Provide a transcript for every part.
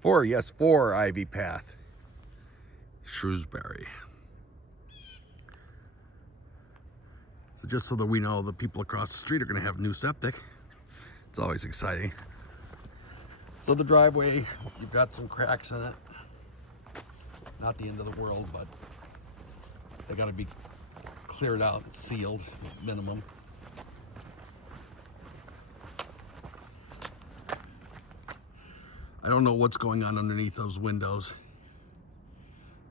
Four Ivy Path, Shrewsbury. So just so that we know, the people across the street are going to have new septic. It's always exciting. So the driveway, you've got some cracks in it. Not the end of the world, but they got to be cleared out and sealed, minimum. I don't know what's going on underneath those windows.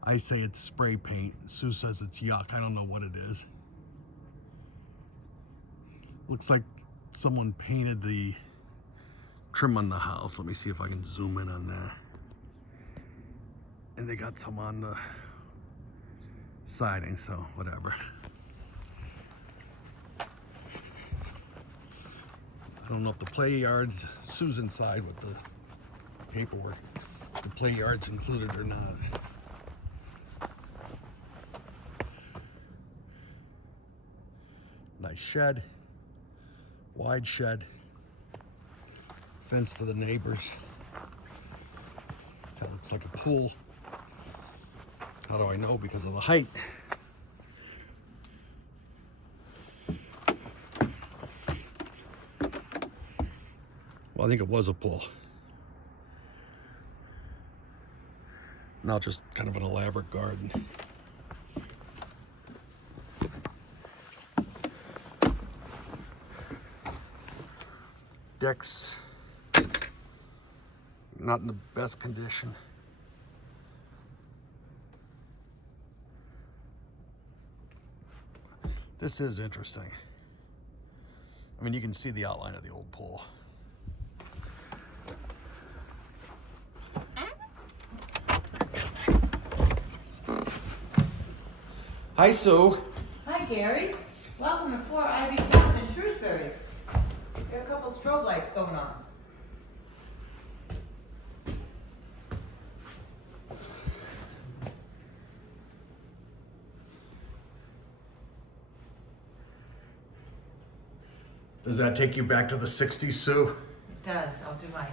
I say it's spray paint. Sue says it's yuck. I don't know what it is. Looks like someone painted the trim on the house. Let me see if I can zoom in on that. And they got some on the siding, so whatever. I don't know if the play yard's, Sue's inside with the paperwork, if the play yard's included or not. Nice shed, wide shed, fence to the neighbors. That looks like a pool. How do I know? Because of the height. Well, I think it was a pool. Now just kind of an elaborate garden. Decks, not in the best condition. This is interesting. I mean, you can see the outline of the old pool. Hi, Sue. Hi, Gary. Welcome to 4 Ivy Path in Shrewsbury. We have a couple strobe lights going on. Does that take you back to the 60s, Sue? It does. I'll do mine.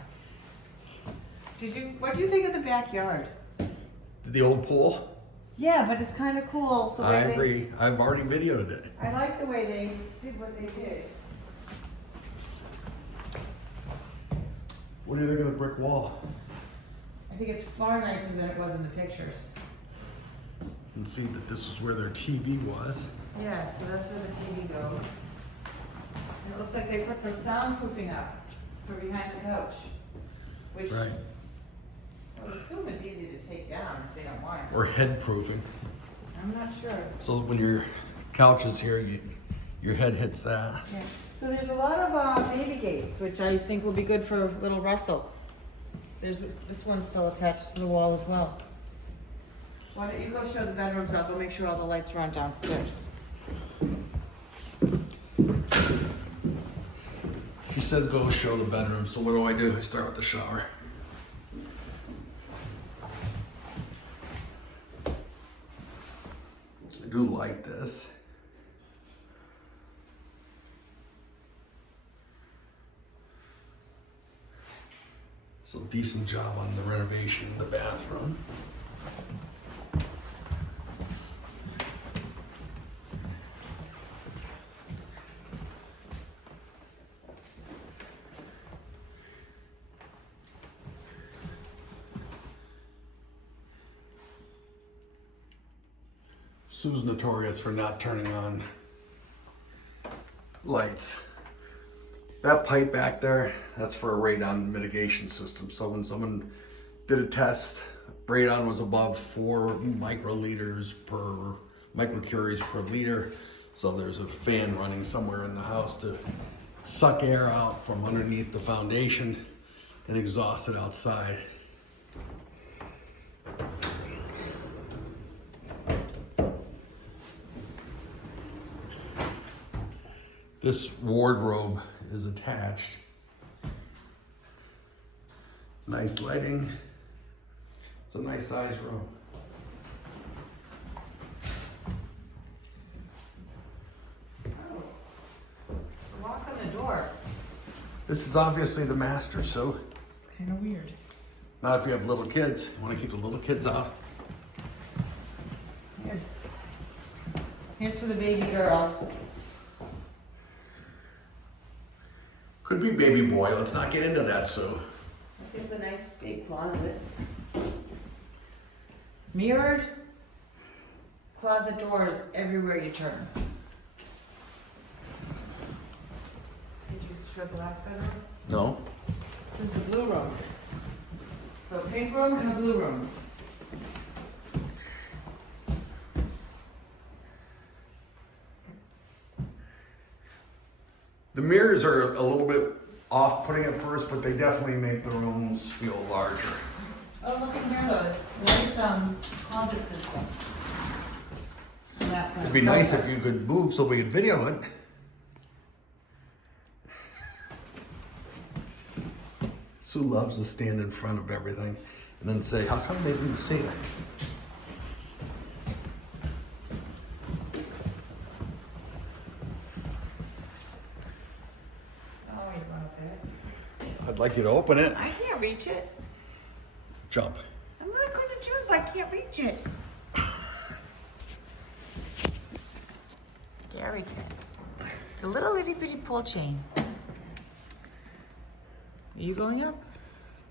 What do you think of the backyard? The old pool? Yeah, but it's kind of cool. I agree. I've already videoed it. I like the way they did what they did. What do you think of the brick wall? I think it's far nicer than it was in the pictures. You can see that this is where their TV was. Yeah, so that's where the TV goes. And it looks like they put some soundproofing up for behind the couch. Which Right. I would assume is easy to take down if they don't want it. Or head proofing. I'm not sure. So that when your couch is here, your head hits that. Yeah. So there's a lot of baby gates, which I think will be good for little Russell. There's this one's still attached to the wall as well. Why don't you go show the bedrooms? I'll go make sure all the lights are on downstairs. She says go show the bedroom, so what do? I start with the shower. I do like this. So decent job on the renovation in the bathroom. Sue's notorious for not turning on lights. That pipe back there, that's for a radon mitigation system. So when someone did a test, radon was above 4 microcuries per liter. So there's a fan running somewhere in the house to suck air out from underneath the foundation and exhaust it outside. This wardrobe is attached. Nice lighting. It's a nice size room. Oh, lock on the door. This is obviously the master, so It's kind of weird. Not if you have little kids. You want to keep the little kids out. Here's for the baby girl. Could be baby boy. Let's not get into that, Sue. Look at the nice big closet. Mirrored closet doors everywhere you turn. Did you show the last bedroom? No. This is the blue room. So pink room and a blue room. The mirrors are a little bit off-putting at first, but they definitely make the rooms feel larger. Oh, look in here though, this nice closet system. It'd be nice if you could move so we could video it. Sue loves to stand in front of everything and then say, how come they didn't see it? Oh, you want up there? I'd like you to open it. I can't reach it. Jump. I'm not gonna jump, I can't reach it. Gary can. It's a little itty bitty pull chain. Are you going up?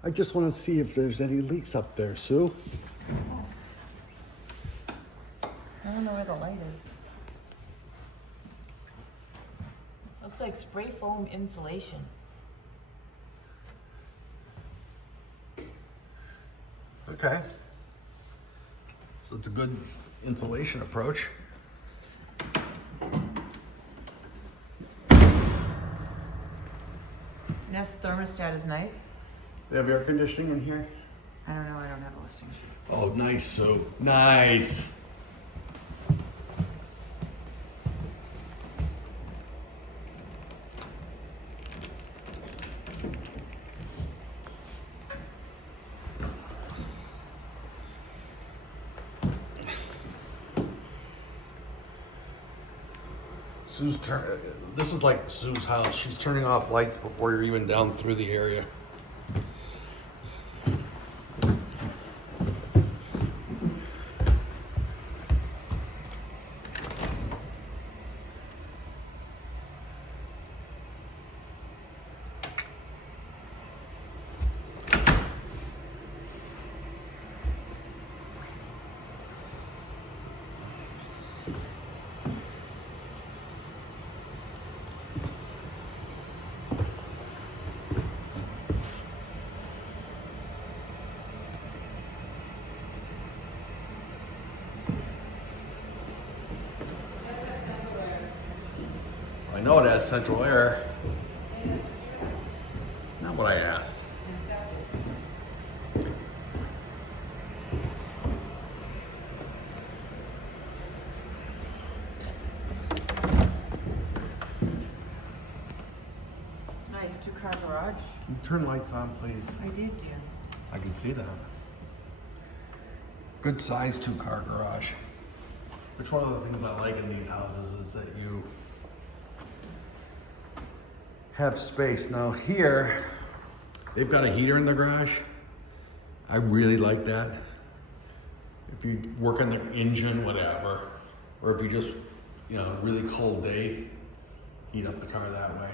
I just want to see if there's any leaks up there, Sue. I don't know where the light is. Looks like spray foam insulation. Okay. So it's a good insulation approach. Nest thermostat is nice. They have air conditioning in here? I don't know, I don't have a listing sheet. Oh, nice, Sue. Nice. This is like Sue's house. She's turning off lights before you're even down through the area. I know it has central air. It's not what I asked. Nice, 2-car garage. Can you turn lights on, please? I did, dear. I can see that. Good size 2-car garage. Which one of the things I like in these houses is that you have space. Now here, they've got a heater in the garage. I really like that. If you work on the engine, whatever, or if you just, you know, really cold day, heat up the car that way.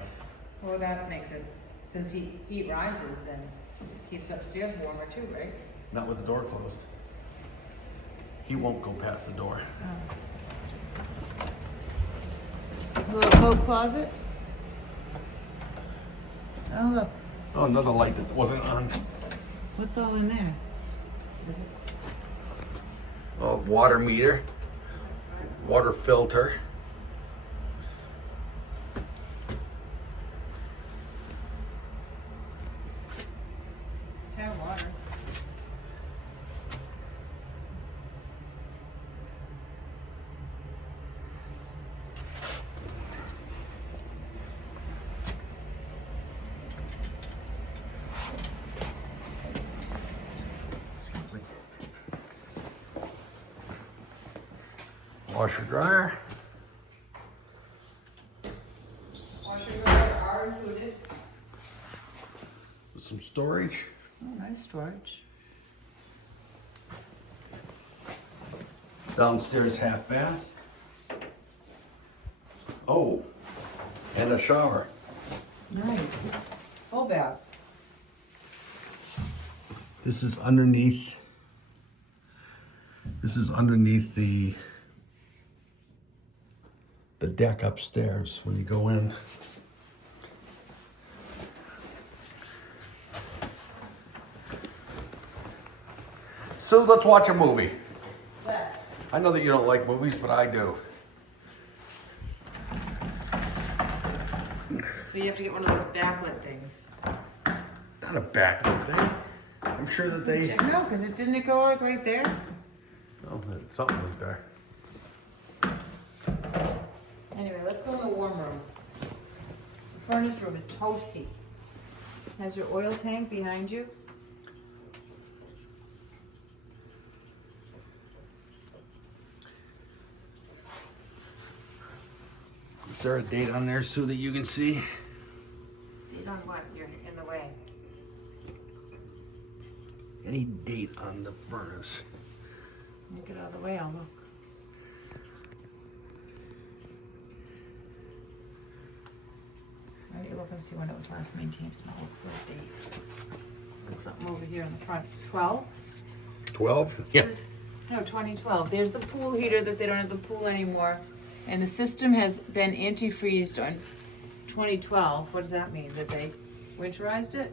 Well, that makes it, since heat rises, then keeps upstairs warmer too, right? Not with the door closed. He won't go past the door. Little coat closet. Oh, look. Oh, another light that wasn't on. What's all in there? Is it? Oh, water meter, water filter. Tap water. Washer dryer. Washer dryer are included. With some storage. Oh, nice storage. Downstairs half bath. Oh, and a shower. Nice. Full bath. This is underneath. This is underneath the deck upstairs when you go in. So let's watch a movie. Let's. I know that you don't like movies, but I do. So you have to get one of those backlit things. It's not a backlit thing. I'm sure that they. No, because didn't it go like right there? Oh, there's something right there. Anyway, let's go in the warm room. The furnace room is toasty. Has your oil tank behind you. Is there a date on there, Sue, that you can see? Date on what? You're in the way. Any date on the furnace? Get out of the way, I'll look. Why don't you look and see when it was last maintained? And I'll look for a date. There's something over here in the front. 12? 12? Yeah. No, 2012. There's the pool heater that they don't have the pool anymore. And the system has been antifreezed on 2012. What does that mean? That they winterized it?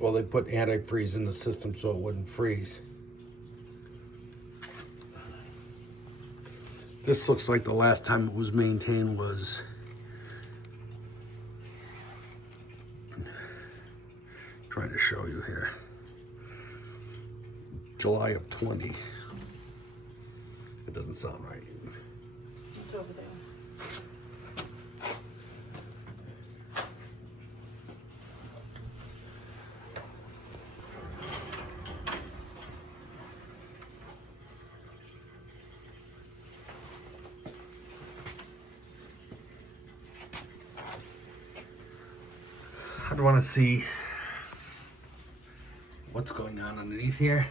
Well, they put antifreeze in the system so it wouldn't freeze. This looks like the last time it was maintained was trying to show you here. July of 20. It doesn't sound right. It's over there. I'd want to see what's going on underneath here.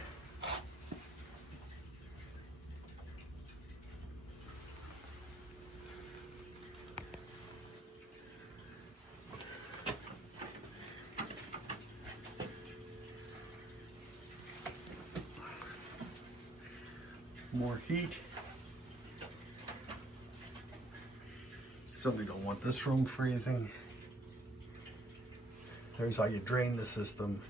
More heat. Certainly don't want this room freezing. Here's how you drain the system.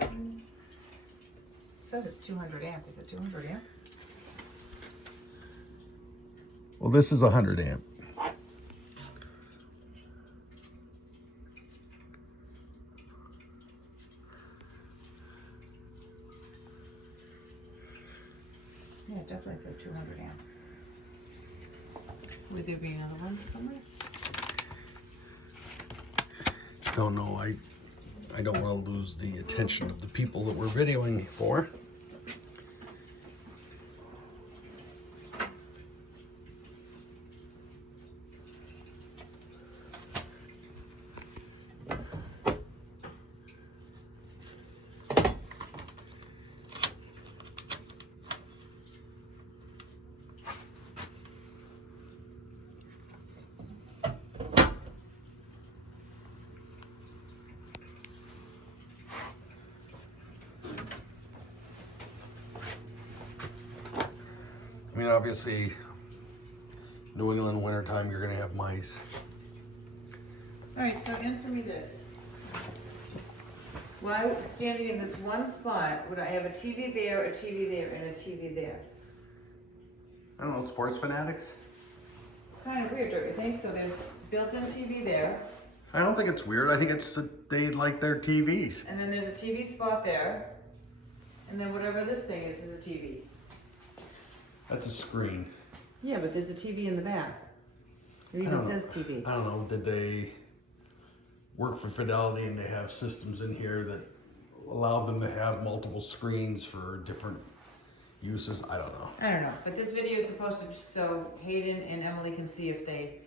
It says it's 200 amp. Is it 200 amp? Well, this is 100 amp. Yeah, it definitely says 200 amp. Would there be another one somewhere? Don't know. I don't want to lose the attention of the people that we're videoing for. I mean, obviously, New England wintertime, you're going to have mice. All right, so answer me this. Why, standing in this one spot, would I have a TV there, a TV there, and a TV there? I don't know, sports fanatics? Kind of weird, don't you think? So there's built-in TV there, I don't think it's weird. I think it's that they like their TVs. and then there's a TV spot there, and then whatever this thing is a TV. That's a screen. Yeah, but there's a TV in the back. It I even don't know. says TV. I don't know, did they work for Fidelity and they have systems in here that allowed them to have multiple screens for different uses? I don't know. I don't know, but this video is supposed to be so Hayden and Emily can see if they,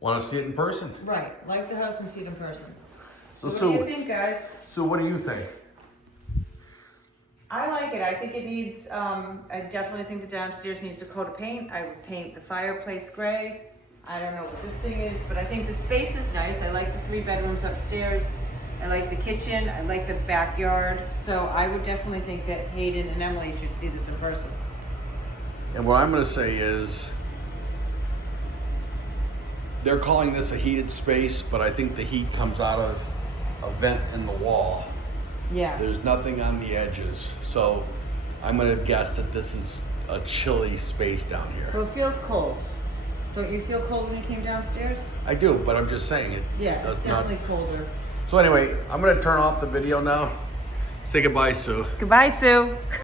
Want to see it in person? right, like the house and see it in person. So So what do Sue, you think, guys? Sue, what do you think? I like it. I think it needs, I definitely think the downstairs needs a coat of paint. I would paint the fireplace gray. I don't know what this thing is, but I think the space is nice. I like the 3 bedrooms upstairs. I like the kitchen. I like the backyard. So I would definitely think that Hayden and Emily should see this in person. And what I'm gonna say is, they're calling this a heated space, but I think the heat comes out of a vent in the wall. Yeah. There's nothing on the edges, so I'm gonna guess that this is a chilly space down here. Well, it feels cold. Don't you feel cold when you came downstairs? I do, but I'm just saying it. Yeah, does it's not. definitely colder. So anyway, I'm gonna turn off the video now. Say goodbye, Sue. Goodbye, Sue.